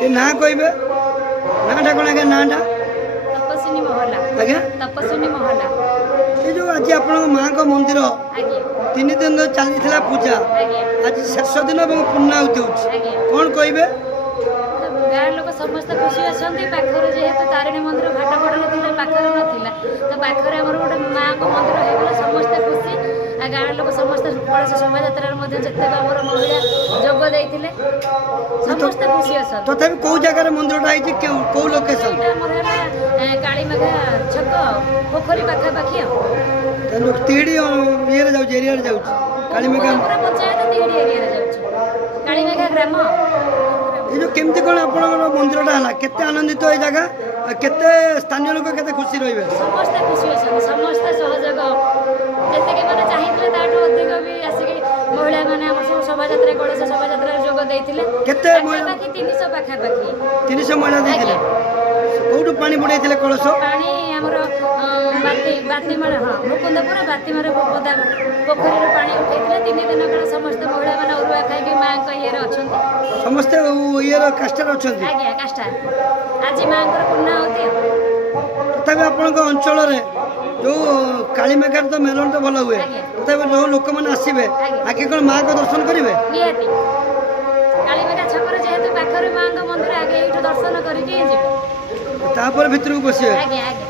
ये ना कहबे नाटा कौन आगे नाटा तपस्विनी महला आज्ञा तपस्विनी महला ये जो आज आप माँ को मंदिर आज्ञा 3 दिन चली पूजा आज्ञा आज शेष दिन और पूर्णाहुति हो आज्ञा कौन कहबे गाँव लोक समस्त खुशी अच्छा पाखर जेहेतु तारिणी मंदिर घाट बड़ ना पाखर नाला तो पाखर आम गोटे माँ को मंदिर होगा समस्ते खुशी आ गाँव लोक समस्ते कलश शोभा जिते आम महिला जोग देते समस्ते खुशी अच्छा तथापि कौ जगार मंदिरटा है कौ लोकेशन कालीमेघा छक पोखरी पाखापाखि तिहिड़ी ये एरिया जाऊँ कालीमेघा पूरा पंचायत तिहिड़ी एरिया जाऊँ कालीमेघा ग्राम ये जो केमती कौन आप मंदिरटा है केते आनंदित ये जगह केते स्थानीय लोक केते खुशी रहिबे समस्ते खुशी अच्छा समस्ते सहयोग जितके मैंने चाहिए ताठू अधिक भी आसिक महिला मैंने आम सब शोभा कलश शोभा जोग देते केते पाखापाखि 300 पाखापाखि 300 महिला देथिले कोठू पानी बुड़ाइथिले कलश पानी आमर बाती मारे हाँ मुकुंदपुर बाती मारे पोखरी पानी उठे 3 दिन काल समस्त महिला मैंने अरुआ खाई माँ ये अच्छा समस्ते ये काष्टार अच्छा आज्ञा काष्टा आज माँ पूर्णाहुति तथापि आपण अंचल जो कालीमेघार तो मेलन तो भल हुए तथापि जो लोक मैंने आसवे आगे कौन माँ को दर्शन करेंगे निहाती कालीमेघा छक जेहेतु पाखरे माँ मंदिर आगे ये दर्शन करके तापर भितर को बसवे आज्ञा आज्ञा